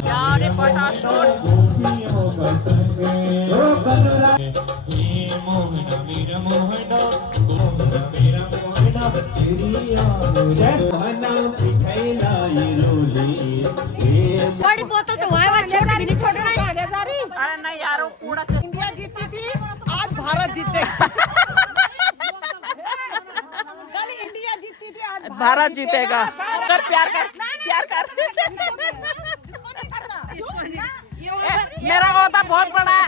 यार ये पटाशोट बड़ी बोतल तो है वो छोटी गिनी छोटी नहीं। अरे नहीं यार वो कूड़ा इंडिया जीती थी, आज भारत जीतेगा। कल इंडिया जीती थी, आज भारत जीतेगा। कर प्यार कर प्यार कर। इसको नहीं करना। मेरा ओहदा बहुत बड़ा है।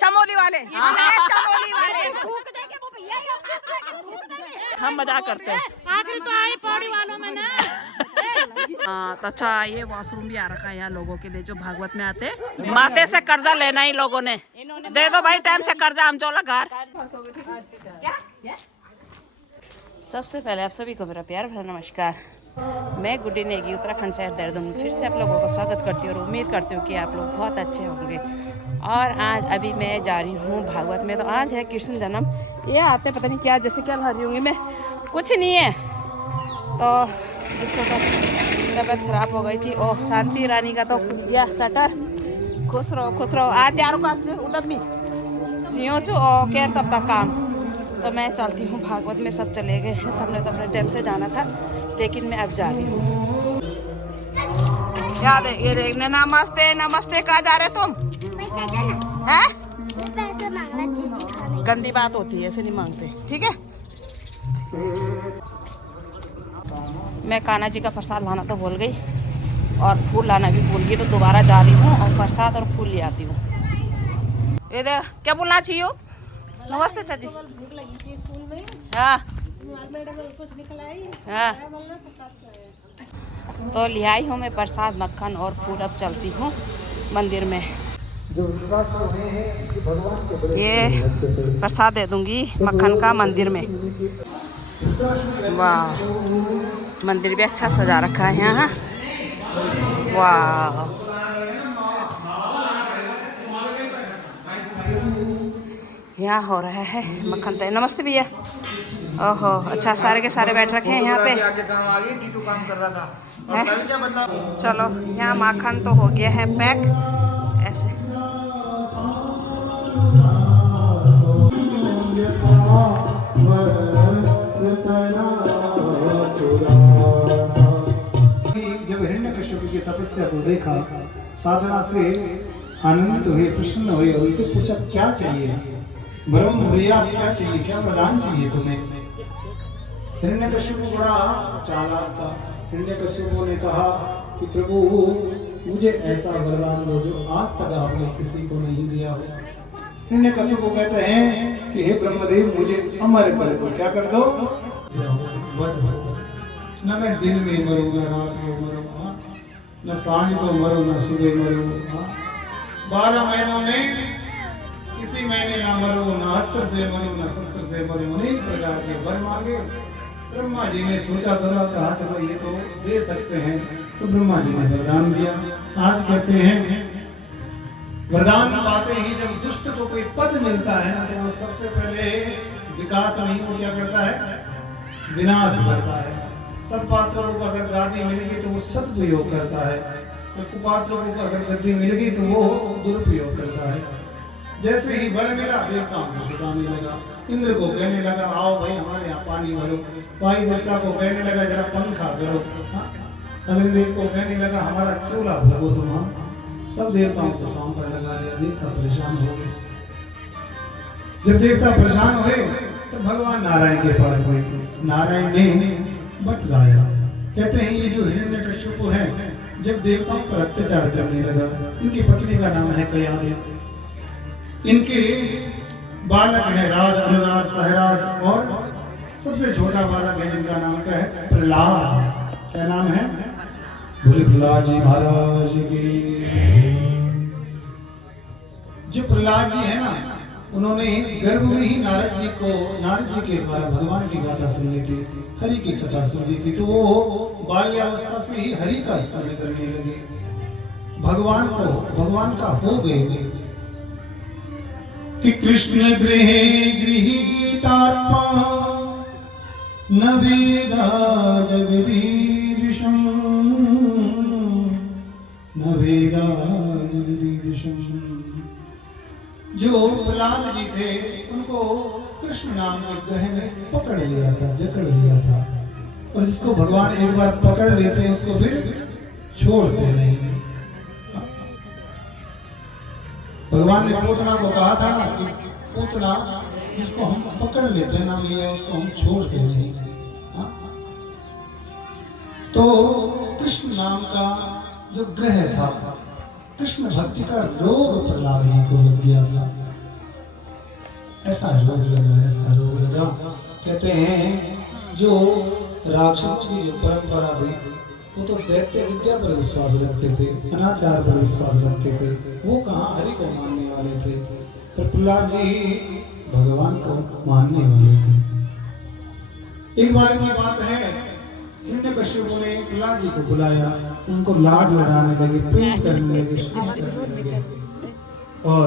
चमोली वाले, चमोली वाले थूक देंगे वो भैया थूक देंगे। हम मजाक करते हैं। आखिरी तो आए पौड़ी वालों में ना। हाँ तो अच्छा ये वॉशरूम भी आ रखा है यहाँ लोगों के लिए जो भागवत में आते हैं। माते से कर्जा लेना ही लोगों ने, दे दो भाई टाइम से कर्जा हम चोला घर। सबसे पहले आप सभी को मेरा प्यार भरा नमस्कार। मैं गुड्डी नेगी उत्तराखंड शहर देहरादून फिर से आप लोगों को स्वागत करती हूँ और उम्मीद करती हूँ कि आप लोग बहुत अच्छे होंगे। और आज अभी मैं जा रही हूँ भागवत में। तो आज है कृष्ण जन्म। ये आते पता नहीं क्या जैसे क्या ला रही होंगी मैं, कुछ नहीं है। तो तबीयत खराब हो गई थी। ओह शांति रानी का तो खुल गया शटर। खुश रहो खुश रहो। आज यारों का उधर भी सियो छू और क्या तब तक काम। तो मैं चलती हूँ भागवत में। सब चले गए हैं, सबने तो अपने टाइम से जाना था, लेकिन मैं अब जा रही हूँ। याद है ये देखने। नमस्ते नमस्ते। कहाँ जा रहे तुम? हैं? गंदी बात होती है, ऐसे नहीं मांगते, ठीक है। मैं कान्हा जी का प्रसाद लाना तो भूल गई और फूल लाना भी भूल गई। तो दोबारा जा रही हूँ और प्रसाद और फूल ले आती हूँ। ये क्या बोलना चाहिए? नमस्ते चाची। भूख लगी थी स्कूल में। हाँ मैडम कुछ निकल आई। हाँ तो ले आई हूँ मैं प्रसाद, मक्खन और फूल। अब चलती हूँ मंदिर में। ये प्रसाद दे दूंगी मक्खन का मंदिर में। वाह मंदिर भी अच्छा सजा रखा है यहाँ। वाह यहाँ हो रहा है मक्खन तय। नमस्ते भैया। ओहो अच्छा सारे के सारे बैठ रखे हैं यहाँ पे। चलो यहाँ माखन तो हो गया है पैक ऐसे। जब हिरण्यकश्यप की तपस्या को देखा, साधना से आनंदित हुए, प्रसन्न हुए और उनसे पूछा क्या चाहिए ब्रह्म भैया, क्या चाहिए, क्या वरदान चाहिए तुम्हें? हिरण्यकश्यप बड़ा चालाक था। हिरण्यकश्यप ने कहा कि प्रभु मुझे ऐसा वरदान दो जो आज तक आपने किसी को नहीं दिया हो। हिरण्यकश्यप कहते हैं कि हे ब्रह्मदेव मुझे अमर कर दो। क्या कर दो? वध हो। न मैं दिन में मरूं न रात को मरूं, न सांझ को मरूं न सुबह मरूं। 12 महीनों में किसी महीने न मरूं, न अस्त्र से मरूं न शस्त्र से मरूं। अनेक प्रकार के वर मांगे। ब्रह्मा जी ने सोचा दला, कहा चलो ये तो दे सकते हैं। तो ब्रह्मा जी ने वरदान दिया। आज कहते हैं वरदान पाते ही जब दुष्ट को कोई पद मिलता है ना, तो वो सबसे पहले विकास नहीं, वो क्या करता है? विनाश करता है। सत्पात्रों को अगर गादी मिल गई तो वो सदुपयोग करता है, तो कुपात्रों को अगर गद्दी मिल गई तो वो दुरुपयोग करता है। जैसे ही बल मिला देवताओं को सताने लगा। इंद्र को कहने लगा आओ भाई हमारे यहाँ पानी भरो। वायु देवता को कहने लगा जरा पंखा करो। अग्निदेव को कहने लगा हमारा चूल्हा भूगो तुम। सब देवताओं को काम पर लगा लिया। देवता परेशान हो गए। जब देवता परेशान हुए तो भगवान नारायण के पास गए। नारायण ने बतलाया। कहते हैं ये जो हिरण्यकश्यप है जब देवताओं पर अत्याचार करने लगा, इनकी पत्नी का नाम है कयाधि, इनके बालक है राज, अनुराग, सहराज और सबसे छोटा बालक है जिनका नाम क्या है? प्रहलाद। क्या नाम है? बोले प्रहलाद जी महाराज की। जो प्रहलाद जी है ना, उन्होंने गर्भ में ही नारद जी के द्वारा भगवान की गाथा सुन ली थी, हरि की कथा सुन ली थी। तो वो बाल्यावस्था से ही हरि का स्मरण करने लगे। भगवान का हो गए कि कृष्ण गृहे गृहीतात्मा न वेदा जगदीशम् न वेदा जगदीशम। जो प्रहलाद जी थे उनको कृष्ण नाम के ग्रह में पकड़ लिया था, जकड़ लिया था, और जिसको भगवान एक बार पकड़ लेते हैं उसको फिर छोड़ते नहीं। भगवान ने पूतना को कहा था ना कि पूतना जिसको हम पकड़ लेते हैं नाम लिया उसको हम छोड़ते नहीं। तो कृष्ण नाम का जो ग्रह था, कृष्ण भक्ति का रोग प्रहलाद जी को लग गया था। ऐसा रोग लगा, ऐसा रोग लगा। कहते हैं जो राक्षस की जो परंपरा थी वो तो दैत्य विद्या पर विश्वास रखते थे, अनाचार पर विश्वास रखते थे, वो कहाँ हरि को मानने वाले थे। पर प्रहलाद जी भगवान को मानने वाले थे। एक बार की बात है, हिरण्यकश्यप ने प्रहलाद जी को बुलाया, उनको लाड लड़ाने लगे, प्रेम करने लगे, स्नेह करने लगे, और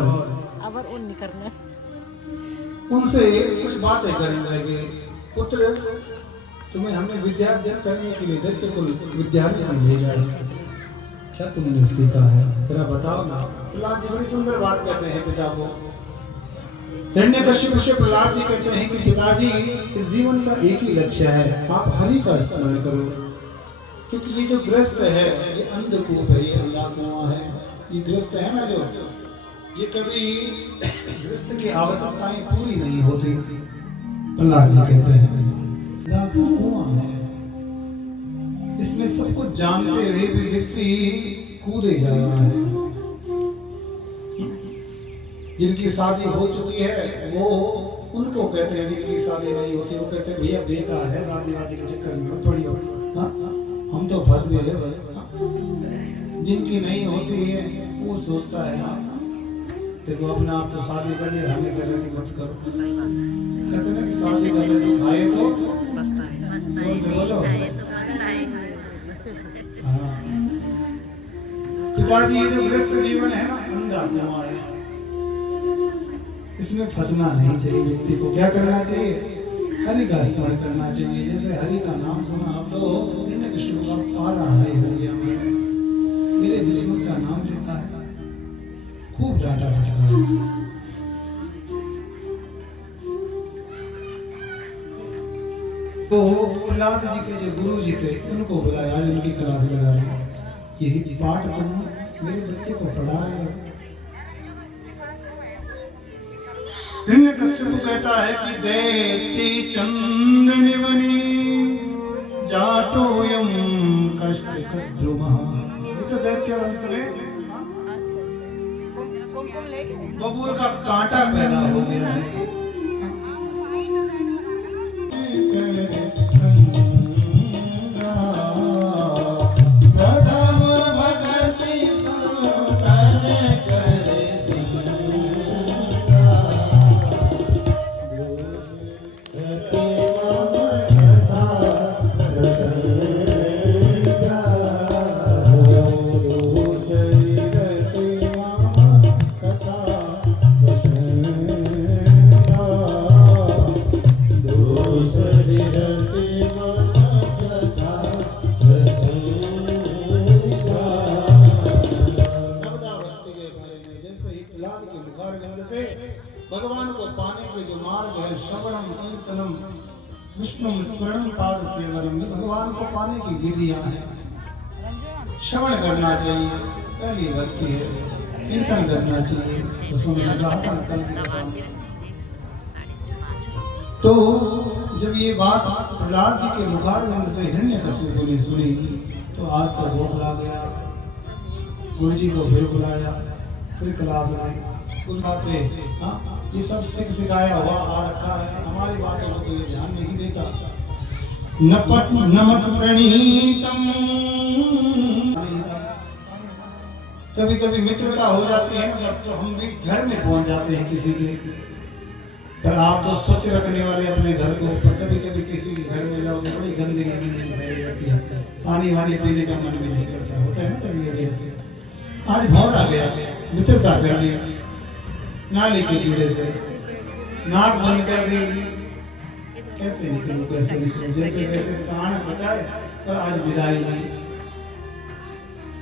उनसे कुछ बातें करने लगे। पुत्र, तुम्हें हमने विद्या करने के लिए दैत्य को विद्यालय में भेजा है, क्या तुमने सीखा है जरा बताओ ना। प्रहलाद जी बड़ी सुंदर बात कहते हैं पिता को। हिरण्यकश्यप से प्रहलाद जी कहते हैं कि पिताजी, इस जीवन का एक ही लक्ष्य है, आप हरि का स्मरण करो, क्योंकि ये जो ग्रस्त है ये अंधकूप है, ये अंधा कुआं है। ये ग्रस्त है ना जो, ये कभी ग्रस्त की आवश्यकताएं पूरी नहीं होती। प्रहलाद जी कहते हैं अंधा कुआं है, इसमें सब कुछ जानते हुए भी व्यक्ति कूदे जा रहा है। जिनकी शादी हो चुकी है वो उनको कहते हैं, जिनकी शादी नहीं होती वो कहते हैं भैया बेकार है शादी वादी के चक्कर में पड़ी हो, हम तो फंस गए बस। जिनकी नहीं होती है वो सोचता है देखो अपना आप तो शादी कर ले, हमें कह रहे कि मत करो। कहते ना कि शादी करने तो खाए तो बोलो। पिताजी ये जो ग्रस्त जीवन है ना, अंधा कुआं है, इसमें फंसना नहीं चाहिए। व्यक्ति को क्या करना चाहिए? हरि का स्मरण करना चाहिए। जैसे हरि का नाम सुना, अब तो हिरण्यकश्यप का पारा हाय हो गया, मेरे दुश्मन का नाम लेता है, खूब डांटा फटका। तो प्रहलाद जी के जो गुरु जी थे उनको बुलाया, आज उनकी क्लास लगा दी। यही पाठ तुम मेरे बच्चे को पढ़ा रहे हो। हिरण्यकश्यप कहता है कि दैत्य चंदन बनी जातो यम कष्ट कद्रुमा। ये तो दैत्य वंश में बबूल का कांटा पैदा हो गया है। भगवान को पाने के जो मार्ग है, श्रवणम कीर्तनम विष्णु स्मरण पाद सेवनम, भगवान को पाने की विधियां हैं। श्रवण करना चाहिए, पहली भक्ति है, कीर्तन करना चाहिए। तो सुनने कहा था कल की। तो जब ये बात प्रहलाद जी के मुखारविंद से हिरण्यकश्यप ने सुनी तो आज तो भोग ला गया। गुरु जी को फिर बुलाया, फिर क्लास आई, बुलाते ये सब सिखाया हुआ आ रखा है, हमारी बातों को तो ये ध्यान नहीं देता। नमक प्रणीतम, कभी कभी मित्रता हो जाती है ना, तो हम भी घर में पहुंच जाते हैं किसी के, पर आप तो स्वच्छ रखने वाले अपने घर को, पर कभी कभी किसी के घर में जाओगे बड़ी गंदगी फैल जाती है, पानी वानी पीने का मन भी नहीं करता, होता है ना कभी कभी ऐसे। आज भौर आ गया, मित्रता कर ली, नाली के कीड़े से नाक बंद कर दी, कैसे निकलूं कैसे निकलूं, जैसे वैसे प्राण बचाए, पर आज विदाई नहीं।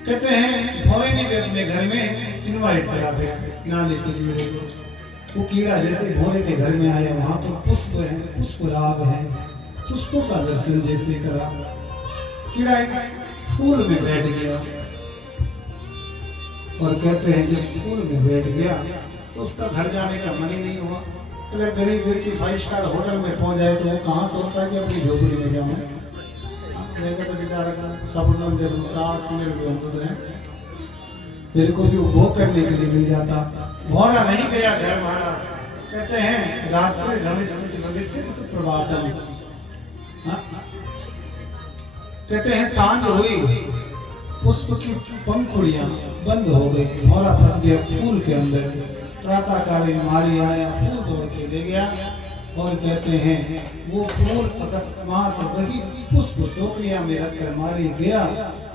कहते हैं भौरे ने भी अपने घर में इनवाइट करा नाले के कीड़े को। वो कीड़ा जैसे भौरे के घर में आया, वहां तो पुष्प है, पुष्प राग है, पुष्पों का दर्शन जैसे करा, कीड़ा एक फूल में बैठ गया। और कहते हैं जब फूल में बैठ गया तो उसका घर जाने का मन ही नहीं हुआ। अगर गरीब व्यक्ति 5 स्टार होटल में पहुंच जाए तो वो कहाँ सोचता है कि अपनी झोपड़ी में जाऊं। मेरे तो बेचारा का सपना देखो काश मेरे भी अंदर है, मेरे को भी उपभोग करने के लिए मिल जाता। भौरा नहीं गया घर मारा। कहते हैं रात्रि भविष्य प्रभातम, कहते हैं सांझ हुई, पुष्प की पंखुड़ियां बंद हो गई, भौरा फंस गया फूल के अंदर। प्रातःकालीन माली आया, फूल तोड़ के ले गया और कहते हैं वो फूल अकस्मात वही पुष्प टोकरियां में रखकर माली गया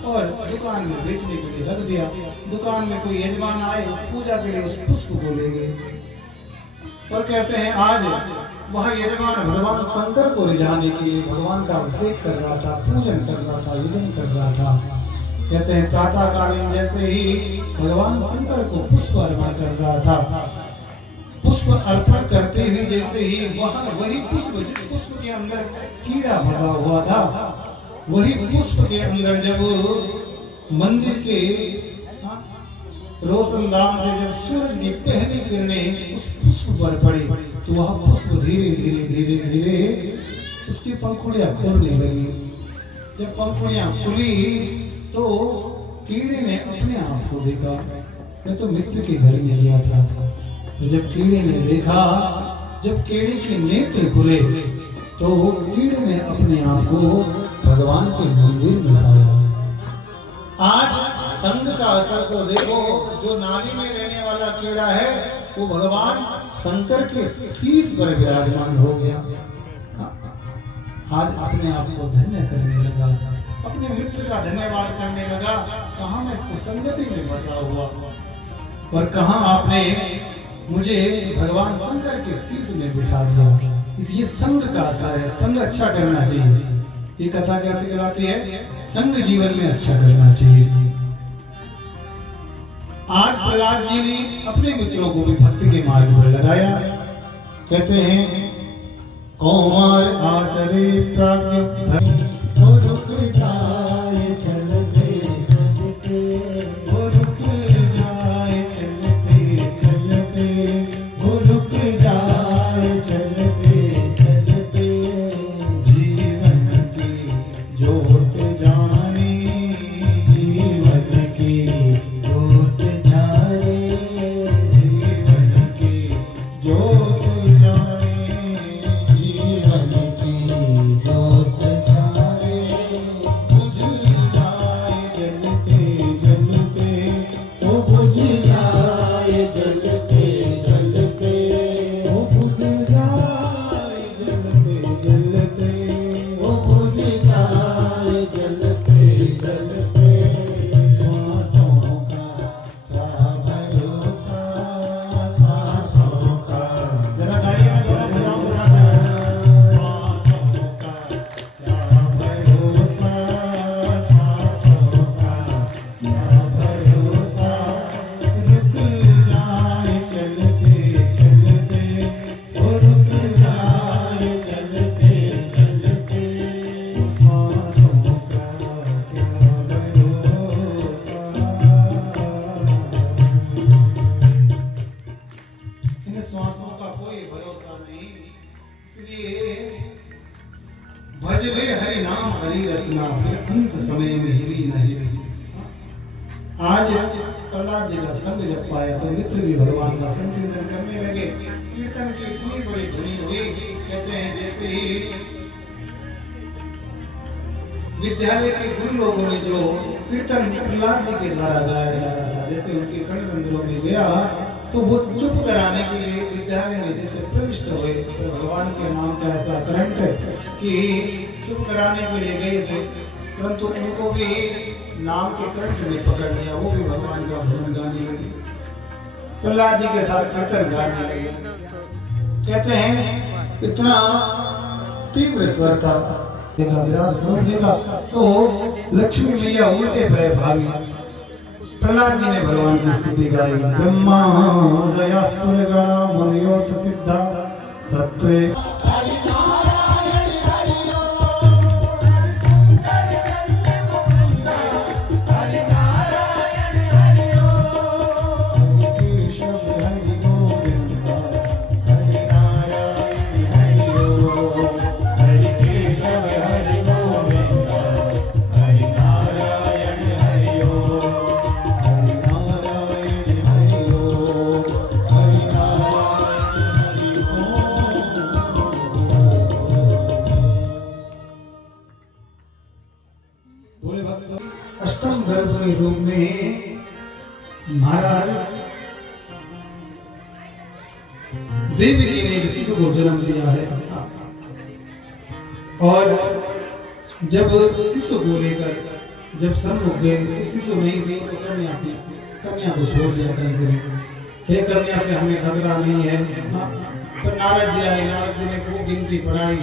और दुकान में बेचने के लिए रख दिया। दुकान में कोई यजमान आए, पूजा के लिए उस पुष्प को ले गए और कहते हैं आज वह यजमान भगवान शंकर को रिझाने के लिए भगवान का अभिषेक कर रहा था, पूजन कर रहा था, यजन कर रहा था। कहते हैं प्रातःकालीन जैसे ही भगवान शंकर को पुष्प अर्पण कर रहा था, पुष्प अर्पण करते हुए जैसे ही वही पुष्प, जिस पुष्प के अंदर कीड़ा फंसा हुआ था, वही पुष्प के अंदर जब मंदिर के रोशनदान से जब सूरज की पहली किरणें उस पुष्प पर पड़ी तो वह पुष्प धीरे धीरे धीरे धीरे उसकी पंखुड़ियां खोलने लगी। जब पंखुड़ियां खुली तो कीड़े ने अपने आप को देखा। मैं तो मित्र के घर में गया था, जब कीड़े ने देखा, जब कीड़े के नेत्र खुले तो कीड़े ने अपने आप को भगवान के मंदिर में पाया। आज संग का असर तो देखो, जो नाली में रहने वाला कीड़ा है वो भगवान शंकर के शीश पर विराजमान हो गया। आज अपने आप को धन्य करने लगा, अपने मित्र का धन्यवाद करने लगा। कहाँ मैं कुसंगति में फंसा हुआ और कहाँ आपने मुझे भगवान शंकर के शीश में बिठा दिया। ये संग का असर है, संग अच्छा करना चाहिए। ये कथा कैसे कहलाती है? संग जीवन में अच्छा करना चाहिए। आज प्रहलाद जी ने अपने मित्रों को भी भक्ति के मार्ग पर लगाया। कहते हैं कौमार आचरे प्राज्ञ रुक जाए चलते चलते, रुक जाए चलते चलते, रुक जाए चलते चलते, जीवन की जोत जाने, जीवन की जोत जाने, जीवन की जोत जाने, जीवन की जोत जाने, बुझ जाए जलते जलते, ओ बुझ जाए जलते जलते, ओ बुझ जाए जलते जलते, ओ बुझ जाए जलते जलते, सांसों का क्या भरोसा, सांसों का, जरा गाइए ना, दोनों भुजाओं उठाकर, सांसों का क्या भरोसा, सांसों का क्या भरोसा, रुक जाए चलते चलते, ओ रुक जाए चलते चलते, सांसों का क्या भरोसा। इन श्वासों का कोई भरोसा नहीं, इसलिए भज ले हरि नाम हरि रसना, फिर अंत समय में हिली न हिली। आज प्रहलाद जी का संग जब पाया तो मित्र भी भगवान का संकीर्तन करने लगे। कीर्तन की इतनी बड़ी धुनी हुई, कहते हैं जैसे ही विद्यालय के गुरु लोगों ने जो कीर्तन प्रहलाद जी के द्वारा गाया जा रहा था, जैसे उनके कर्ण रंध्रों में गया तो वो चुप कराने के लिए विद्यालय में जैसे प्रविष्ट हुए, तो भगवान के नाम का ऐसा करंट है कि चुप कराने के लिए गए थे, परंतु उनको भी नाम के करंट ने पकड़ लिया। वो भी भगवान का भजन गाने लगे, प्रहलाद जी के साथ कीर्तन गाने लगे। कहते हैं इतना तीव्र स्वर था, देखा विराट स्वरूप देखा तो लक्ष्मी मैया उल्टे पैर भागी। प्रहलाद जी ने भगवान की स्तुति गाई। ब्रह्मा दया सुरगणा मनोयत सिद्धा सत्वे अष्टम गर्भ के रूप में महाराज देवी जी ने शिशु को जन्म दिया है। और जब शिशु को लेकर जब सम्मुख गए तो शिशु नहीं थी तो कन्या थी। कन्या को छोड़ दिया कंस ने। हे कन्या से हमें खतरा नहीं है। पर नारद जी आए। नारद जी ने खूब गिनती पढ़ाई।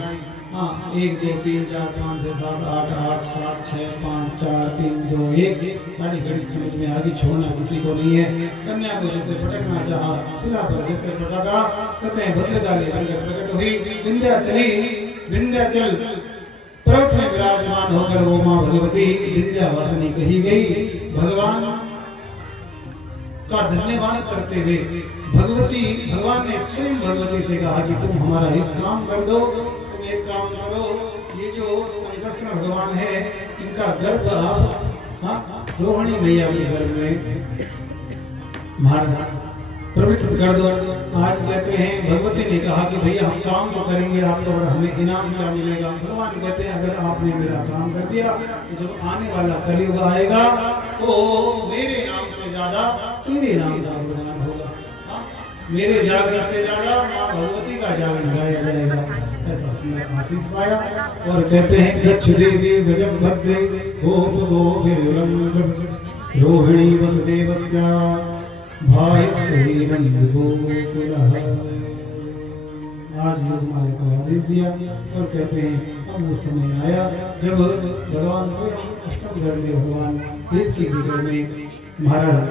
1 2 3 4 5 6 7 8 8 7 6 5 4 3 2 1 सारी गणित समझ में आगे छोड़ना किसी को नहीं है। कन्या को जैसे पटकना चाहा शिला पर जैसे पटका कहते हैं भद्रकाली प्रकट हुई विंध्याचल पर्वत में विराजमान होकर वो माँ भगवती विंध्यावासिनी कही गई। भगवान का धन्यवाद करते हुए भगवान ने स्वयं भगवती से कहा कि तुम हमारा एक काम कर दो। एक काम करो, ये जो संकर्षण भगवान है इनका गर्भ आप रोहिणी मैया के गर्भ में महाराज प्रविष्ट कर दो। आज कहते हैं भगवती ने कहा कि भैया हम काम तो करेंगे आपको और हमें इनाम क्या मिलेगा। भगवान कहते हैं अगर आपने मेरा काम कर दिया तो जब आने वाला कलयुग आएगा तो मेरे नाम से ज्यादा तेरे नाम का गुणगान होगा। मेरे जागरण से ज्यादा माँ भगवती का जागरण गाया जाएगा। ऐसा सुंदर आशीष पाया। और कहते हैं गच्छ देवी गजब भद्रे गोप गोभिर्लंघ रोहिणी वसुदेवस्य भायस्ते नंद गोकुलः। आज योग माया को आदेश दिया और कहते हैं अब वो समय आया जब भगवान स्वयं अष्टम घर में भगवान देवकी के घर में महाराज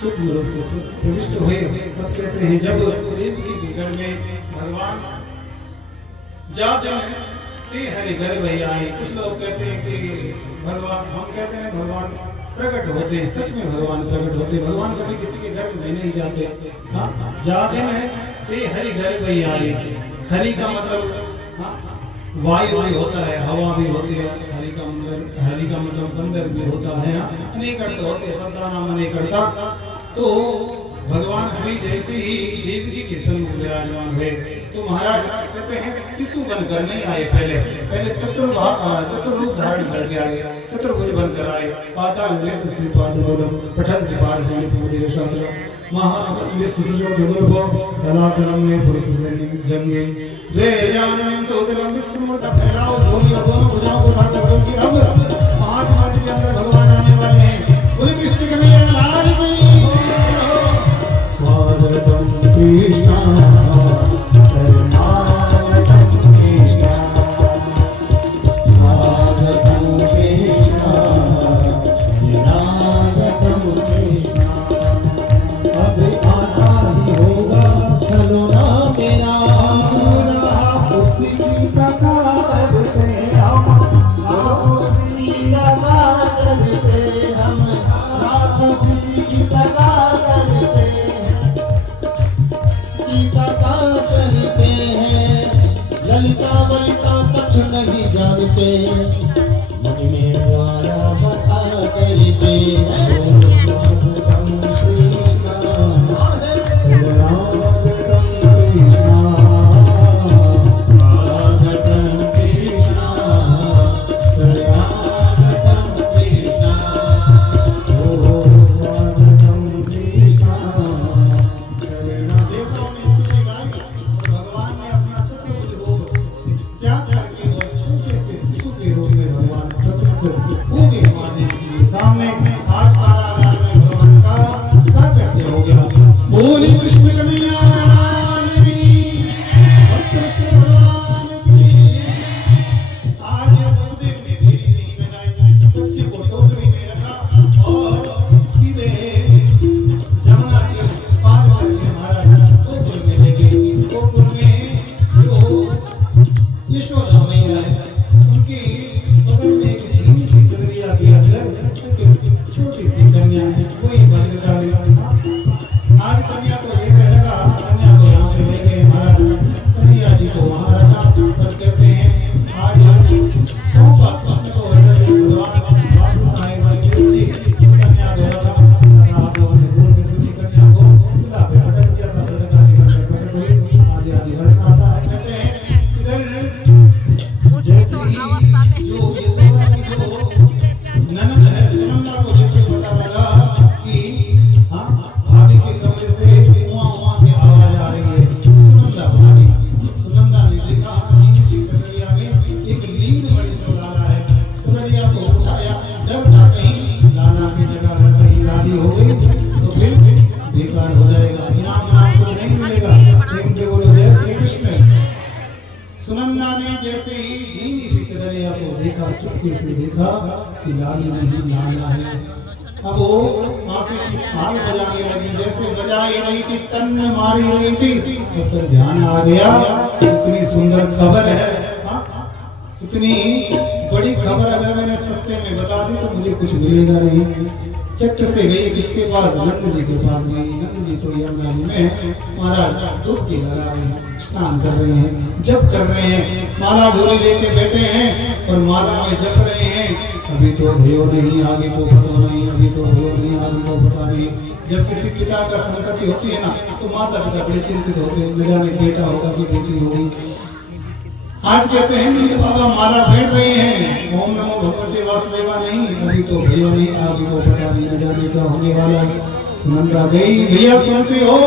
सूक्ष्म रूप से प्रविष्ट हुए। तब कहते हैं जब देवकी के घर में भगवान हरि गर्भ आए। कुछ लोग कहते हैं कि भगवान, हम कहते हैं भगवान प्रकट होते हैं। सच में भगवान प्रकट होते हैं। भगवान कभी किसी के गर्भ में नहीं जाते। जाते हैं ते हरि गर्भ आए। हरि का मतलब वायु भी होता है, हवा भी होती है। हरि का मतलब बंदर भी होता है। अनेक अर्थ होते हैं, शब्दा नाम अनेक अर्थ। तो भगवान हरि जैसे ही देवकी के सन्मुख विराजमान हुए तो महाराज कहते हैं शिशु बनकर नहीं आए। पहले चतुर्रूप धारण करके आए, चतुर्भुज बनकर आए। पाताल नेत्र श्रीपादोलम पठन विपार सोनि पूदेव शास्त्र महात्म सुसुजोदुर्भो कलाकरम में पुरुष जंगे वे जानम सोदरम विष्णुमत फैलाओ धोनी और दोनों भुजाओं को उठा कर कि अब 5 मार्च के अंदर भगवान आने वाले हैं। बोले कृष्ण कन्हैया लाल की स्वागतम कृष्ण देखा कि लाली नहीं लाला है। अब वो आंसू की थाल बजाने लगी, जैसे बजा ही रही थी, तन मारी रही थी, तब तक ध्यान आ गया इतनी सुंदर खबर है, इतनी बड़ी खबर अगर मैंने सस्ते में बता दी तो मुझे कुछ मिलेगा नहीं। चट से गई किसके पास? नंद जी के पास गई। नंद जी तो यमुना जी में महाराज डुबकी लगा रहे हैं, स्नान कर रहे हैं, जप कर रहे हैं, माला झोली लेके बैठे हैं और माला में जप रहे हैं। अभी तो भयो नहीं, आगे को पता नहीं, अभी तो भयो नहीं, आगे को पता नहीं। जब किसी पिता का संतति होती है ना तो माता पिता बड़े चिंतित होते हैं, न जाने बेटा होगा कि बेटी होगी। आज कहते हैं नंद बाबा माला फेर रहे हैं, ओम नमो भगवते वासुदेवा नहीं, अभी तो भयो नहीं, आगे को पता नहीं, न जाने क्या होने वाला है। सुनंदा गई, भैया सुनते हो?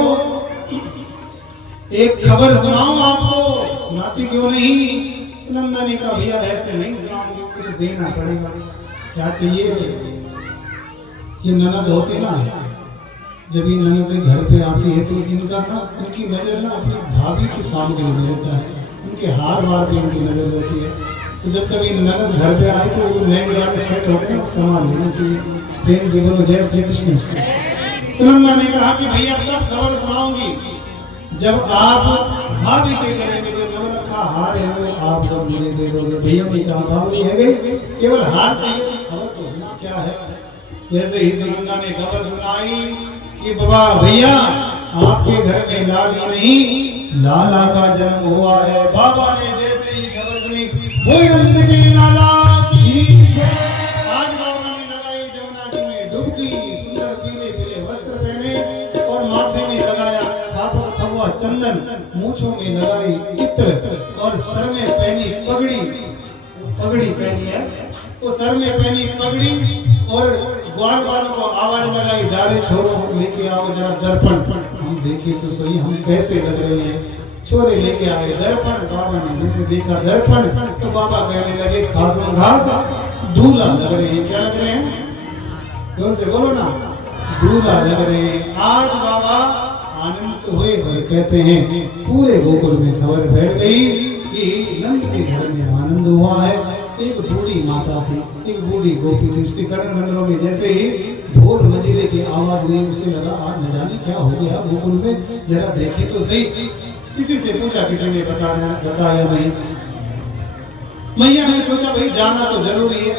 एक खबर सुनाऊं आपको? सुनाती क्यों नहीं? सुनंदा ने कहा भैया ऐसे नहीं सुनाऊंगी, कुछ देना पड़ेगा। क्या चाहिए? ये ननद होती ना, जब ये ननद घर पे आती है तो इनका ना, इनकी नजर ना अपनी भाभी की सामग्री में रहता है, उनके हार वार पे इनकी नजर रहती है। तो जब कभी ननद घर पे आए तो वो महंगे वाले सेट होते हैं, सामान लेना चाहिए। प्रेम से बोलो जय श्री कृष्ण। सुनंदा ने कहा कि भैया तब खबर सुनाऊंगी जब आप भाभी के गले में जो नवलखा हार है वो आप जब मुझे दे दोगे। भैया ने कहा भाभी है गई, केवल हार चाहिए, खबर तो सुना क्या है। जैसे ही सुनंदा ने खबर सुनाई कि बाबा भैया आपके घर में लाली नहीं लाला का जन्म हुआ है। बाबा ने जैसे ही खबर सुनी, कोई नंद के लाला की जय। आज बाबा ने लगाई जमुना जी में डुबकी, सुंदर पीले पीले वस्त्र पहने और माथे में लगाया थवा चंदन, मूछों में लगाई इत्र और सर में पहनी पगड़ी, पगड़ी पहनी है वो, सर में पहनी पगड़ी और ग्वाल वालों को आवाज लगाई, जा रहे छोरों लेके आओ जरा दर्पण, हम देखे तो सही हम कैसे लग रहे हैं। छोरे लेके आए दर्पण, बाबा ने जैसे देखा दर्पण तो बाबा कहने लगे खासम खास दूल्हा लग रहे हैं। क्या लग रहे हैं? जोर से बोलो ना, दूल्हा लग रहे हैं। आज बाबा आनंदित हुए कहते हैं पूरे गोकुल में खबर फैल गई कि नंद के घर में आनंद हुआ है। एक बूढ़ी माता थी, एक बूढ़ी गोपी थी, उसके कर्ण रंध्रों में जैसे ही ढोल मजीरे की आवाज हुई, उसे लगा आज न जाने क्या हो गया गोकुल में, जरा देखे तो सही। किसी से पूछा, किसी ने बताया नहीं। मैया ने सोचा भाई जाना तो जरूरी है,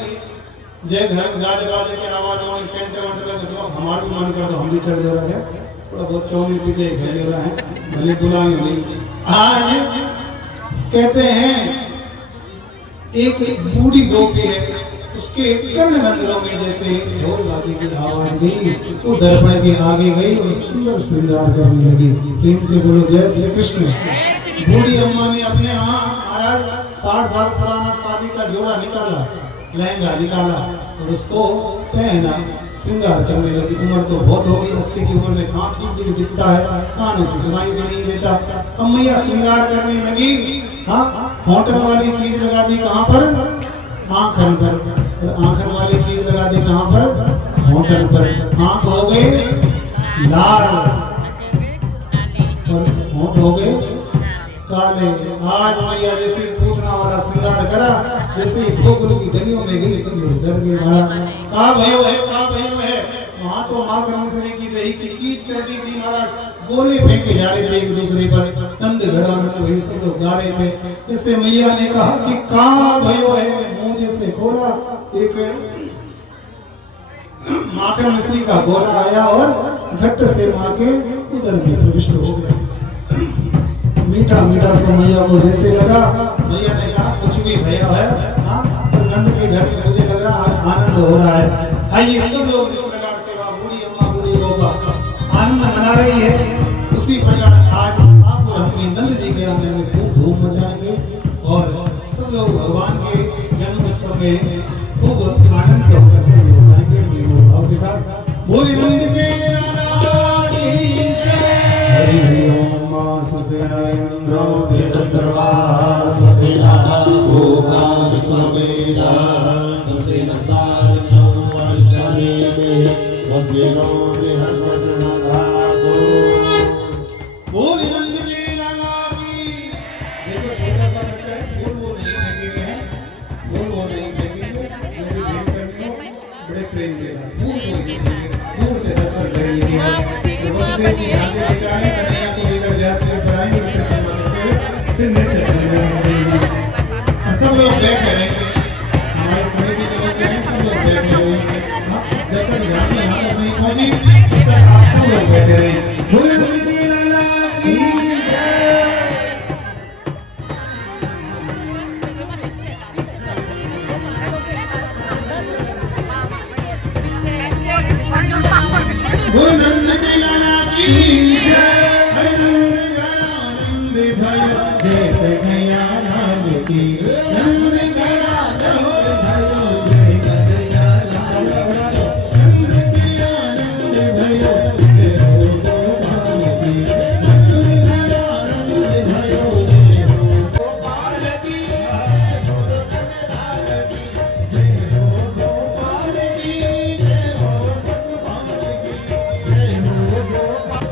जय घर गाजे बाजे की आवाज हो, टेंट वेंट लगे तो हमारा भी मन कर दो हम भी चल दे रहा है, थोड़ा बहुत चौमिन पीछे खेले रहा है, भले बुलाए नहीं। आज कहते हैं एक बूढ़ी गोपी है, उसके कर्ण रंध्रों में जैसे ढोल बाजे की आवाज गई, वो दर्पण के आगे गई और सुंदर श्रृंगार करने लगी। प्रेम से बोलो जय श्री कृष्ण। बूढ़ी अम्मा ने अपने यहाँ महाराज 60 साल पुराना शादी का जोड़ा निकाला, लहंगा निकाला और उसको पहना, श्रृंगार करने लगी। उम्र तो बहुत होगी, 80 की उम्र में कहाँ ठीक दिखता है, कानों से सुनाई भी नहीं देता। अब मैया श्रृंगार करने लगी, हाँ होटल वाली चीज लगा दी कहाँ पर? आंखन पर। और आंखन वाली चीज लगा दी कहाँ पर? होटल पर। आंख हो गए लाल और होंठ हो गए काले। आज मैया जैसे पूतना वाला श्रृंगार करा, जैसे ही गोकुल की गलियों में गई, सब लोग डर गए। महाराज कहाँ भयो है, कहाँ भयो है? वहां तो माँ कर्मसनी की रही की कीच कर रही थी, महाराज गोले फेंके जा रहे थे एक दूसरे पर, नंद घराना वही सब लोग गा रहे थे। जैसे मैया ने कहा कि कहाँ भयो है, मुंह जैसे खोला, एक माखन मिश्री का गोला आया और घट से माँ के उधर में प्रविष्ट हो गया। मीठा मीठा से मैया को जैसे लगा, मैया ने कहा कुछ भी भया है, हाँ तो नंद के घर में मुझे लग रहा है आनंद हो रहा है। आइए सब लोग इस प्रकार से, बूढ़ी अम्मा बूढ़ी गोपा आनंद मना रही है। उसी प्रकार आज आप और हम नंद जी के आंगन में खूब धूम मचाएंगे और सब लोग भगवान के जन्म उत्सव में खूब आनंद होकर सब लोग आएंगे प्रेम भाव के साथ। बोले नंद के लाला की जय। हरि ओम स्वस्ति न इंद्रो वेदस्वाहा स्वस्ति नः भूमा विश्ववेदाः स्वस्ति नस्तारं वर्षाणि स्वस्ति नो बृहस्पतिर्दधातु। बोल नंद के लाला की। देखो छोटा सा बच्चा है, बोल वो नहीं फेंकेंगे हैं, बोल वो नहीं फेंकेंगे, प्रेम के साथ फूल को दूर से दर्शन करेंगे। तो वसुदेव जी आगे बिठाने कन्हैया को लेकर व्यास के सराय में फिर नृत्य करेंगे। सब लोग बैठे रहेंगे, हमारे समिति के लोग हैं, सब लोग बैठे रहेंगे। जब तक झांकी यहाँ तक नहीं पहुंची तब तक आप सब लोग बैठे रहें। बोले नंदी लाला की जय। बोले नंदी लाला की जय। हरे नंद घरा नंद भयो जय कन्हैया लाल की। नंद घरा नंद भयो जय कन्हैया लाल की। नंद के आनंद भयो जय हो गोपाल की। नंद घरा नंद भयो जय हो गोपाल की। जय हो गोपाल की। जय हो वसुपाल की। जय हो गोपाल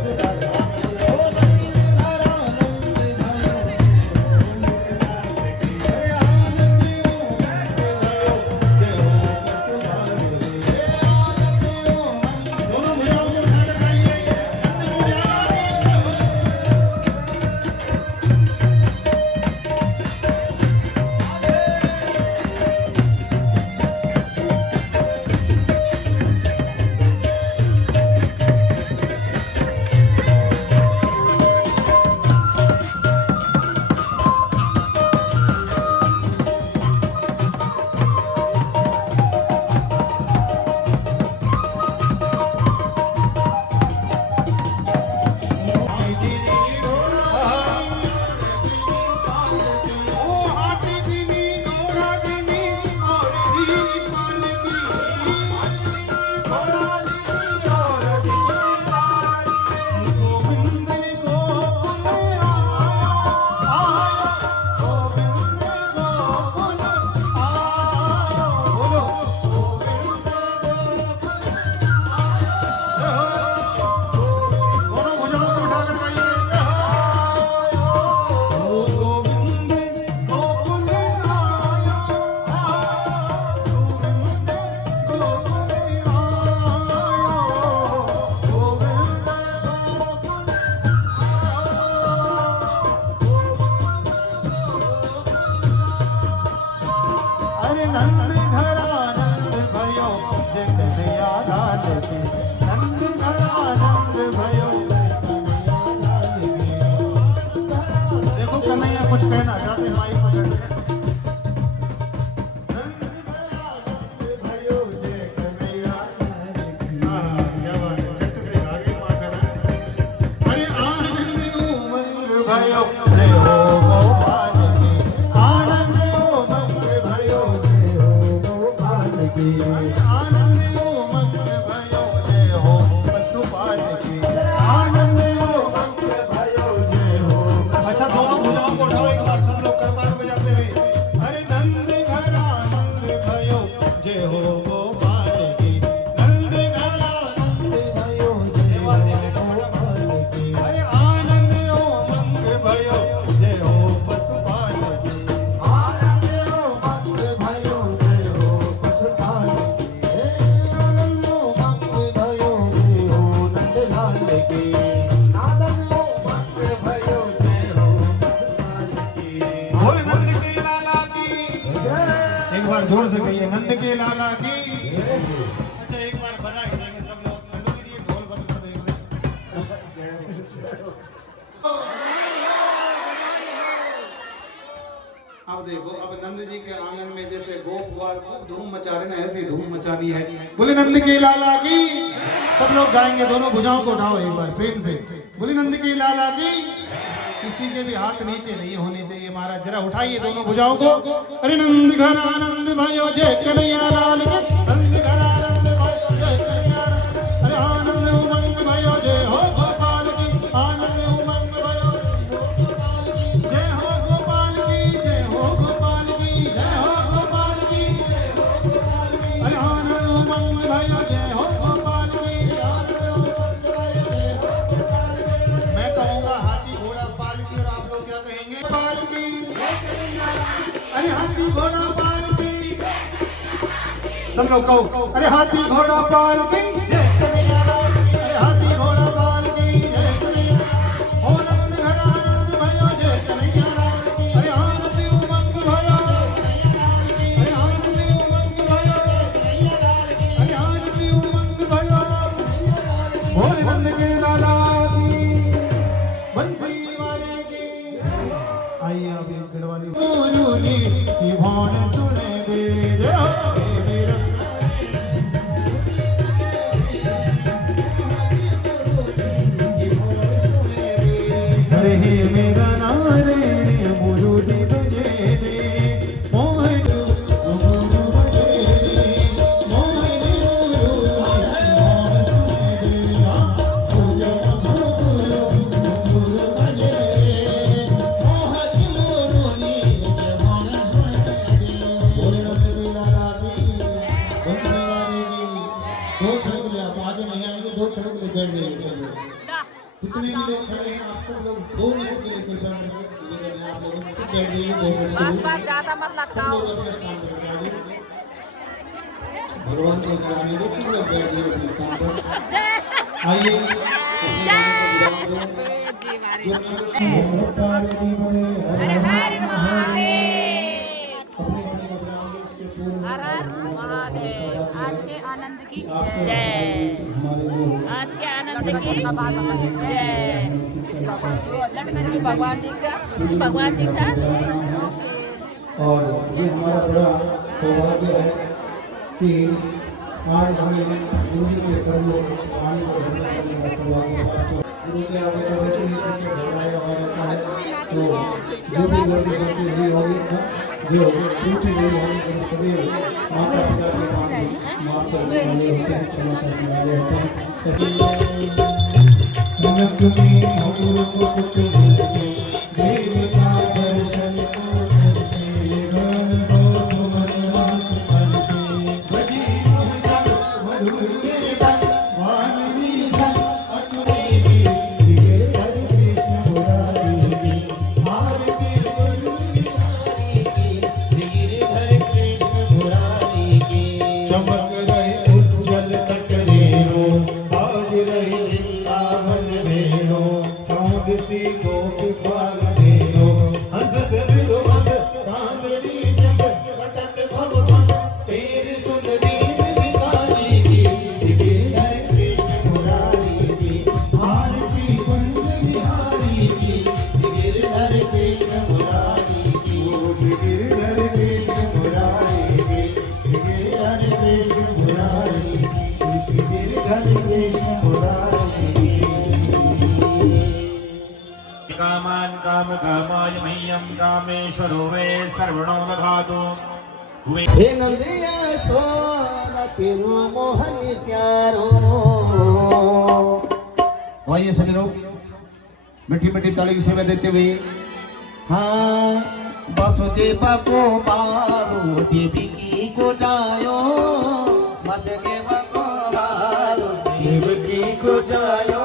कुछ कहना चाहते हैं माइक पकड़ के। क्या बात है, झट से आगे माता रानी। अरे आनंद उमंग भयो जय हो गोपाल की। आनंद उमंग भयो जय हो गोपाल की। आनंद उमंग भयो जय हो वसुपाल की। आनंद उमंग भयो जय हो। अच्छा दोनों भुजाओं को उठाओ एक बार सब लोग करताल बजाते हुए। अरे नंद घरा नंद भयो जय हो गोपाल की। नंद घरा नंद भयो जय हो गोपाल की। अरे आनंद उमंग भयो जय हो वसुपाल की। आनंद उमंग भयो जय हो वसुपाल की। आनंद उमंग भयो जय हो नंदलाल की। आनंद उमंग भयो जय हो वसुपाल की। बोल नंद के लाला की एक बार जोर से कहिए नंद के लाला की। अच्छा एक बार बजा के देंगे सब लोग। खंडू जी ढोल बंद कर देंगे। अब देखो अब नंद जी के आंगन में जैसे गोप ग्वाल खूब धूम मचा रहे ना, ऐसी धूम मचानी है। बोले नंद के लाला की। सब लोग गाएंगे, दोनों भुजाओं को उठाओ एक बार प्रेम से। बोले नंद के लाला की। किसी के भी हाथ नीचे नहीं होने चाहिए महाराज, जरा उठाइए दोनों भुजाओं को। अरे नंद घर आनंद भयो जय कन्हैया लाल की। नंद घर आनंद भयो जय कन्हैया लाल की। अरे आनंद उमंग भयो जय हो गोपाल की। आनंद उमंग भयो जय हो गोपाल की। जय हो गोपाल की। जय हो गोपाल की। जय हो गोपाल की। अरे आनंद उमंग भयो जय हो गोपाल की। मैं कहूँगा हाथी घोड़ा पालकी और आप लोग क्या कहेंगे? पालकी। अरे हाथी घोड़ा पालकी। सब लोग कहो, अरे हाथी घोड़ा पाल की जय कन्हैया लाल की, अरे हाथी घोड़ा पाल की जय कन्हैया लाल, ओ नंद घन आनंद भयो जय कन्हैया लाल की, अरे आनंद उमंग भयो अरे आनंद उमंग भयो अरे आनंद उमंग भयो भोले नंद के लाला की बंसी वाले की। आइए अब एक गढ़वाली मोरूनी भौन सुने दे जय हो मेरा अरे हे मेरा नारायण मुरुदी बजे दे मोहन मुरुदी बजे दे मोहन दो छड़क ले आप आगे नहीं आएंगे, दो छड़क ले बैठ जाइए सब लोग। कितने भी लोग खड़े हैं आप सब लोग 2 मिनट के लिए कृपया करके आप लोग सब बैठ जाइए 2 मिनट के लिए। ज्यादा मत लगाओ। सब लोग अपने स्थान पर बैठ जाइए। भगवान को बुलाने के सब लोग बैठ जाइए अपने स्थान पर। आइए हर हर महादेव, हर हर महादेव। आज के आनंद की जय, आज के आनंद की जय। भगवान जी का और ये हमारा बड़ा सौभाग्य है कि आज हमें गुरु जी के सब लोग आने को धन्य करने का सौभाग्य प्राप्त हुआ। गुरु के आगे का वचन नीचे से घबराया हुआ रहता है, तो जो भी गलती शक्ति हुई होगी जो टूटी हुई होगी तो सदैव माता पिता के नाम माफ करने वाले होते हैं, क्षमा करने वाले होते हैं। देवता दर्शन को दर्शे रण हो सुमन हास परसे बजी मोहन मधुर वेदन वाणी सन अटुरेगी दिगे हरे कृष्ण मुरारी की आरती गुरु बिहारी की दिगे हरे कृष्ण मुरारी की चमक रहे उज्जवल कटरेनो आज रहे वृंदावन भेनो कांगसी गोप बाल भेनो हसत विलोस कांगरी जगत कटक भवन तेरे सुन दीन भिखारी की दिगे हरे कृष्ण मुरारी की आरती कुंज बिहारी की दिगे हरे कृष्ण मुरारी की दिगे हरे कृष्ण मुरारी की दिगे हरे कृष्ण मुरारी की दिगे हरे कृष्ण मुरारी की। कामान काम कामाय मह्यम कामेश्वरो वे सर्वणो दधातु। हे नंदिया सोना पेरो मोहन प्यारो। आइए सभी लोग मीठी मीठी ताली की सेवा देते हुए हाँ वसुदेव को मारो देवकी को जायो वसुदेव को मारो देवकी को जायो।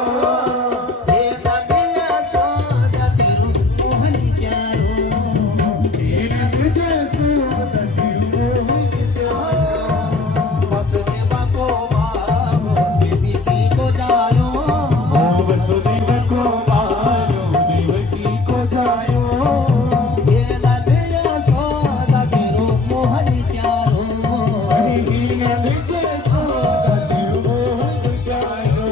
हे नंदिया सोना पेरो मोहन प्यारो। हे नंदिया सोना पेरो मोहन प्यारो। वसुदेव को मारो देवकी को जायो वसुदेव को मारो देवकी को जायो। हे नंदिया सोना पेरो मोहन प्यारो। हे नंद जय सोदा तेरो मोहन प्यारो।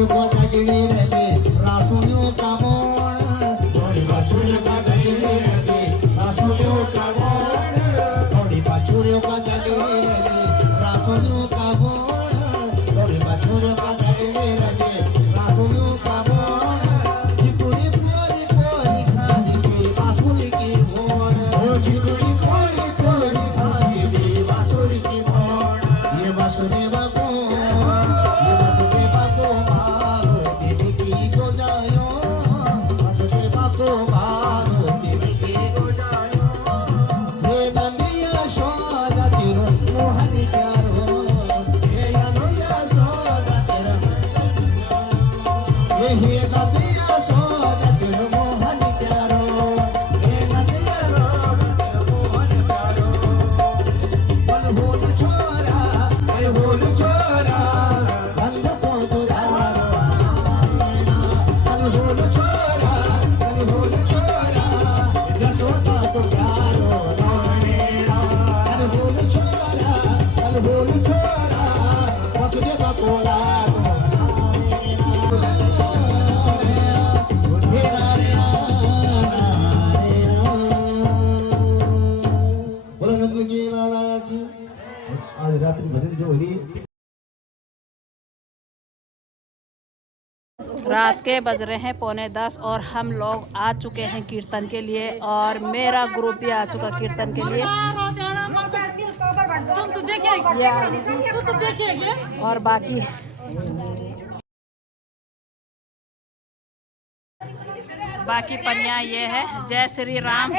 बाछुर को तगड़े रहे रासुलियों का मोड़ बड़ी बाछुर का तगड़े रहे रासुलियों का मोड़ बड़ी बाछुर का तगड़े रहे रासुलियों का मोड़ बड़ी बाछुर का तगड़े रहे रासुलियों का मोड़ चिकुड़ी खोरी खोरी खाने की बासुली की मोड़ चिकुड़ी खोरी खोरी खाने की बासुली की मोड़ ये बासुली बाबू रात्रि भजन जो हुई रात के बज रहे हैं 9:45 और हम लोग आ चुके हैं कीर्तन के लिए और मेरा ग्रुप भी आ चुका कीर्तन के लिए और बाकी पनिया ये है। जय श्री राम,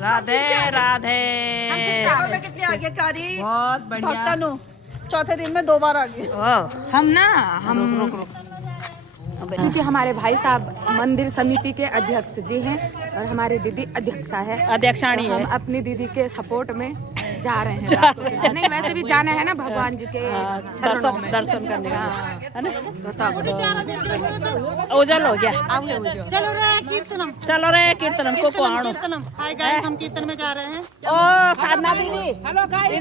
राधे राधे। कितनी आगे कारी बहुत बढ़िया। चौथे दिन में 2 बार आ गए हम रुक क्योंकि हमारे भाई साहब मंदिर समिति के अध्यक्ष जी हैं और हमारी दीदी अध्यक्षाणी है। हम अपनी दीदी के सपोर्ट में जा रहे हैं। नहीं वैसे भी जाना है ना भगवान जी के दर्शन करने है ना। उजल हो गया। चलो रे कीर्तनम को पहुँचो। हाय गाइस, हम कीर्तन में जा रहे हैं। ओ साधना दीदी, हेलो गाइस,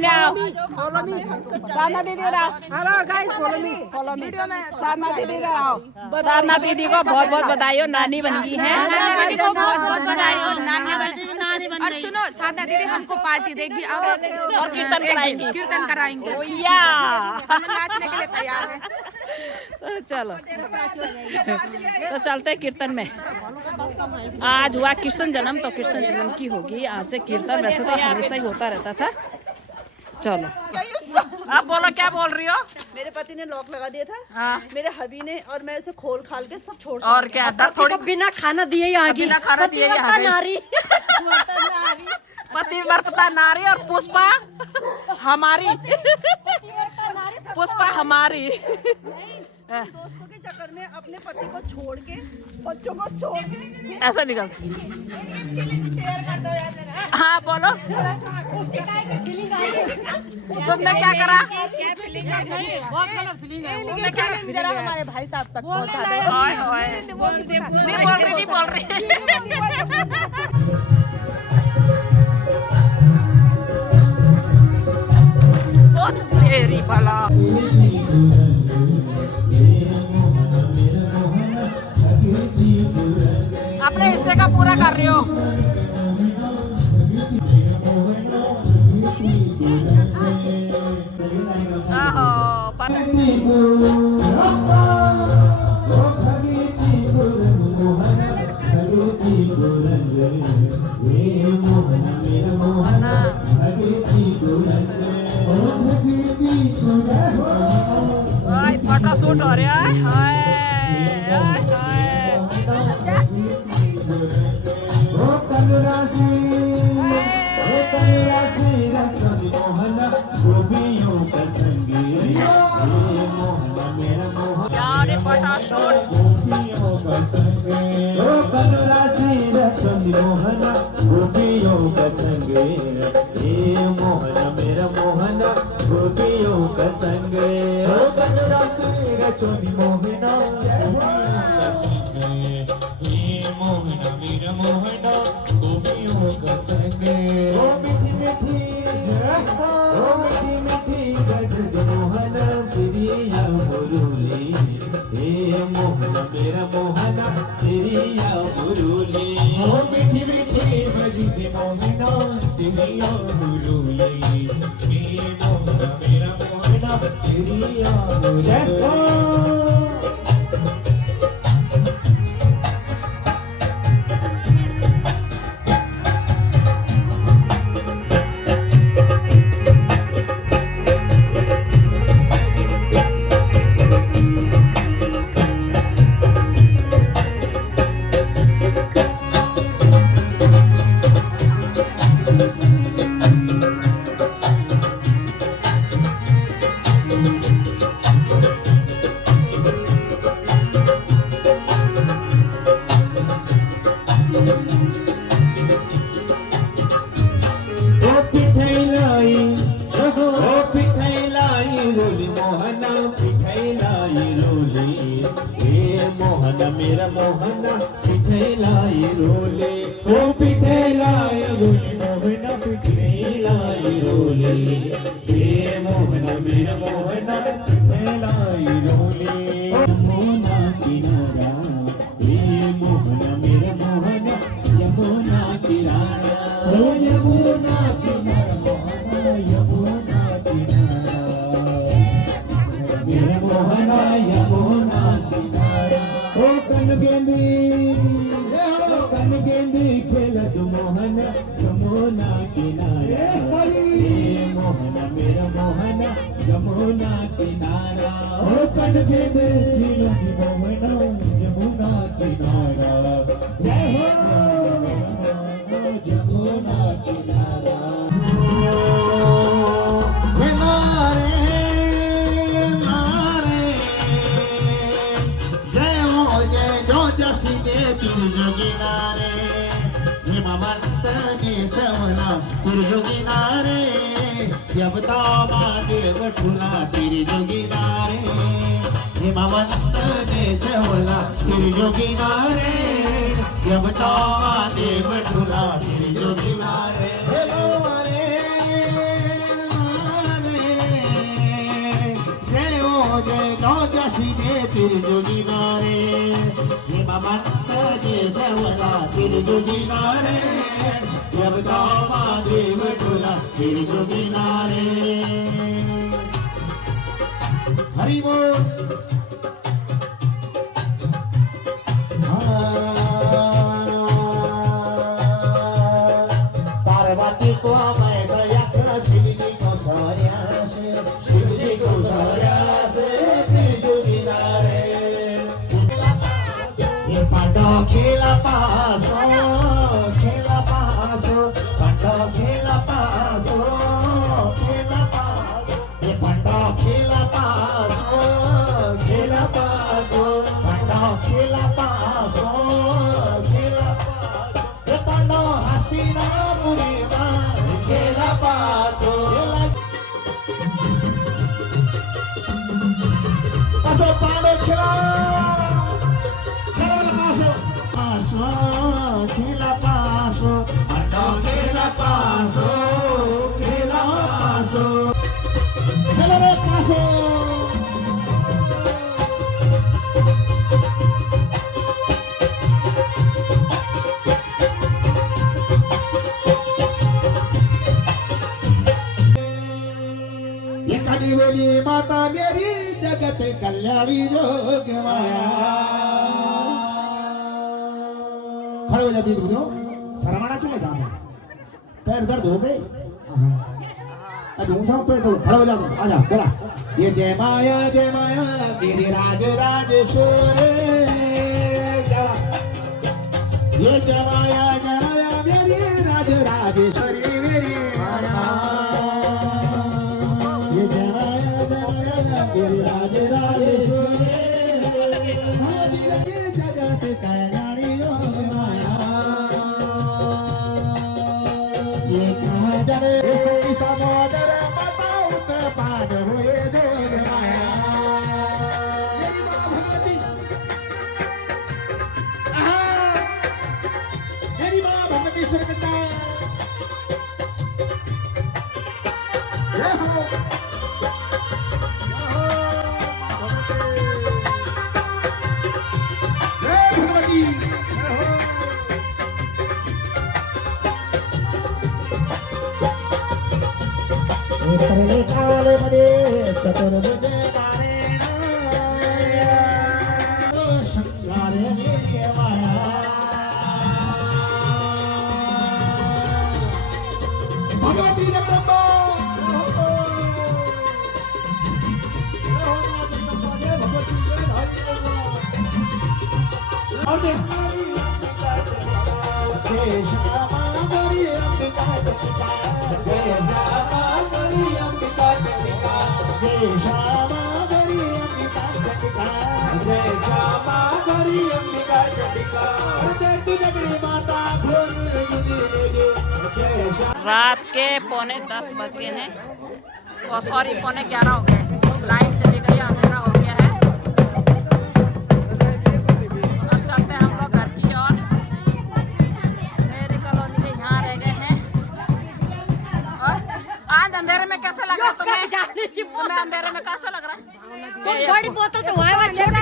साधना दीदी हेलो गाइस, फॉलो मी। साधना दीदी आओ। साधना दीदी को बहुत बहुत बधाई हो, नानी बन गई है। बहुत बधाई हो, नानी बन गई। और सुनो साधना दीदी हमको पार्टी देगी और कीर्तन कराएंगे। नाचने के लिए तैयार है। चलो तो चलते हैं कीर्तन में। आज हुआ कृष्ण जन्म, तो कृष्ण जन्म की होगी आज से कीर्तन। वैसे तो हमेशा ही होता रहता था। चलो आप बोलो, क्या बोल रही हो? मेरे पति ने लॉक लगा दिया था। हाँ। मेरे हबी ने, और मैं उसे खोल खाल के सब छोड़। और क्या थोड़ी बिना खाना दिए यहाँ बिना खाना दिए नारी पतिव्रता नारी और पुष्पा हमारी दोस्तों के चक्कर में अपने पति को छोड़ के, बच्चों को छोड़ के ऐसा निकल। हाँ बोलो, तुमने क्या करा? जरा हमारे भाई साहब तक पहुंचा दो। नहीं बोल रही। तेरी भला अपने हिस्से का पूरा कर रही हो। फोटो शूट हो रहा है। गोपियों का संग, हे मोहन मेरा मोहन, गोपियों का संग। चोरी मोहना गोपियों का संग, हे मोहन मेरा मोहन, गोपियों का संग। ओ मीठी मीठी गज मोहन प्रिया मुरली, मेरा मोहना तेरी आबरूले ओ मीठी मीठी बजती मोहना तेरी आबरूले हे मोहना मेरा मोहना तेरी आबरूले मेरा मोहना पिठलाई रोले ओ पिठलाई रोले मोहना पिठलाई रोले हे मोहना मेरा मोहना पिठलाई रोले यमुना किनारा हे मोहना मेरा मोहना यमुना किनारा ओ यमुना किनारा मोहना यमुना किनारा मेरा मोहना यमुना किनारा ओ कन गेंदी खेलत मोहन यमुना किनारा हे मोहना मेरा मोहना यमुना किनारा ओ कन गेंदी खेलत मोहना यमुना किनारा जय हो यमुना किनारा जोगिनारे यमता महादेव ठुला तेरे जोगिनारे हिमवंत ने सवला तेरे जोगिनारे यमता महादेव ठुला तेरे जोगिनारे हेलो रे जय हो जय दो जसी दे तेरे जोगिनारे हिमवंत ने सवला तेरे जोगिनारे जब तो महादेव ठुला तेरे जो किनारे हरि बोल पार्वती को मैं गया शिव जी को सौर्या से शिव जी को सौर्या से तेरे जो किनारे ये पाटो खेला पासो पंडो खेला पासो ये पंडो खेला पासो पंडो खेला पासो ये पंडो हस्तिनापुरी में खेला पासो पासो पंडो खेला खेला पासो पंडो खेला पासो खेला रे पासो ये कड़ी बोली माता मेरी जगत कल्याणी जोग माया खड़े हो जाती तुम शर्माना क्यों जाना पैर दर्द हो गए अभी उठाओ पैर तो खड़ा हो जाओ आजा बोला ये जय माया मेरे राज राजेश्वर ये जय माया मेरी राज राजेश्वरी मेरी माया ये जय माया मेरी राज राजेश्वरी जगत कल्याणी माया ये कहाँ जाने समुद्र बताओ तो पार हुए जोग माया मेरी माँ भगवती मेरी माँ भगवती सुरकता चतुर्भुज नारायण शंकर मेरे माया भगवती जगदम्बा जय श्यामा गौरी अंबिका चंडिका जय श्यामा गौरी अंबिका चंडिका जय श्यामा गौरी अंबिका चंडिका जय श्यामा गौरी अंबिका चंडिका देवी जगड़ी माता घोर युगे जय श्यामा। रात के 10:45 बज गए हैं, और सॉरी 11:15 हो गए। लाइट चली गई, अंधेरा हो गया है। अब चलते हैं हम लोग घर की ओर। मेरी कॉलोनी के यहाँ रह गए हैं। और आज अंधेरे में कैसा लग रहा है तुम्हें? अंधेरे में कैसा लग रहा है? बड़ी बोतल तो है, छोड़ना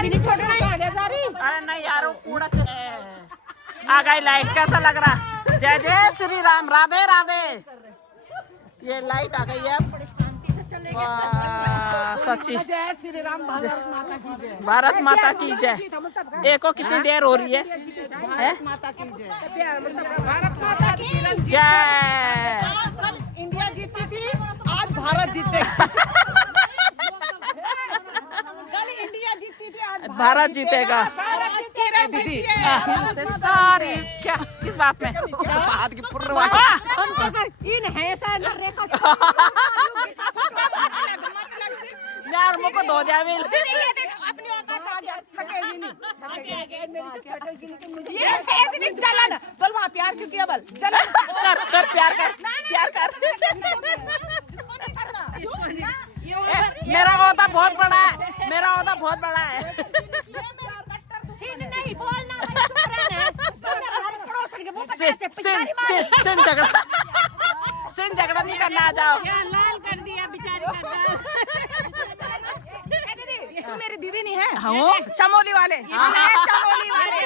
अरे नहीं यार, वो कूड़ा आ गई लाइट। कैसा लग रहा? जय जय श्री राम, राधे राधे। ये लाइट आ गई है, सच्ची जय श्री राम, भारत माता की जय। देखो कितनी देर हो रही है, माता की जय, जय। कल इंडिया जीती थी, आज भारत जीतेगा। कल इंडिया जीती थी, आज भारत जीतेगा। दीदी सारी क्या किस बात में? बात की इन है ऐसा यार मुझको धो दिया मिल। अपनी औकात आ सकेगी नहीं, चलन बोल वहाँ प्यार क्यों किया? बल चल कर कर प्यार कर, प्यार कर। मेरा ओहदा बहुत बड़ा है, मेरा ओहदा बहुत बड़ा है। नहीं बोलना, सिन झगड़ा, सिन झगड़ा नहीं करना। आ जाओ। लाल कर दिया बेचारी का। मेरी दीदी नहीं है, हाँ चमोली वाले, चमोली वाले।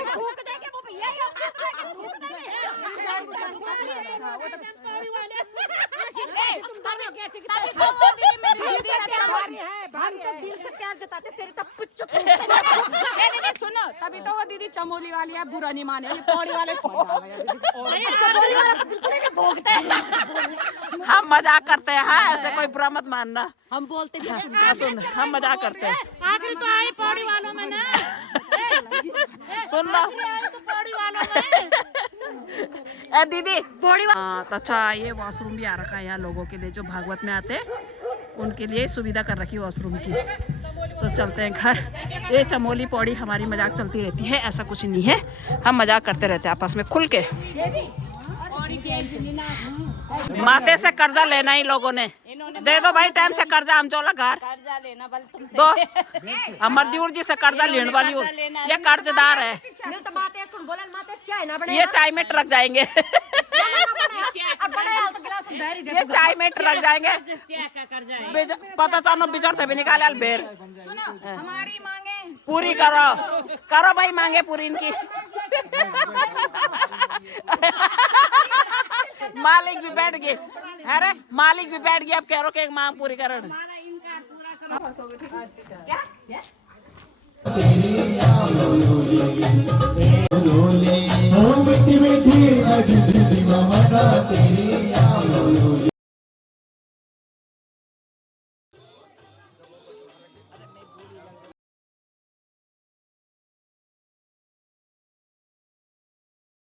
सुनो, तभी तो वो दीदी चमोली वाली है, बुरा नहीं माने। ये पौड़ी वाले हम मजाक करते हैं, हाँ ऐसे कोई बुरा मत मानना। हम बोलते हाँ, सुन हम मजाक करते हैं। आखिरी तो आए पौड़ी वालों में ना, सुन लो पौड़ी वालों में। ए दीदी हाँ तो अच्छा, ये वॉशरूम भी आ रखा है यहाँ लोगों के लिए जो भागवत में आते हैं, उनके लिए सुविधा कर रखी है वॉशरूम की। तो चलते हैं घर। ये चमोली पौड़ी हमारी मजाक चलती रहती है, ऐसा कुछ नहीं है, हम मजाक करते रहते हैं आपस में खुल के। माते से कर्जा लेना ही लोगों ने, दे दो भाई टाइम से कर्जा। हम चोला घर कर्जा लेना बल तुमसे दो, अमर दियोर जी से कर्जा लेने वाली हूँ। ये कर्जदार है, ये चाय में ट्रक जाएंगे। ये चाय में ट्रक जाएंगे। पता चानो बिचर थे भी निकाले बेर। हमारी मांगे पूरी करो, करो भाई मांगे पूरी इनकी। मालिक भी बैठ गए, अरे मालिक भी बैठ गया, अब कह रहे कि एक मांग पूरी करो। मीठी मीठी आज दीदी मामा तेरी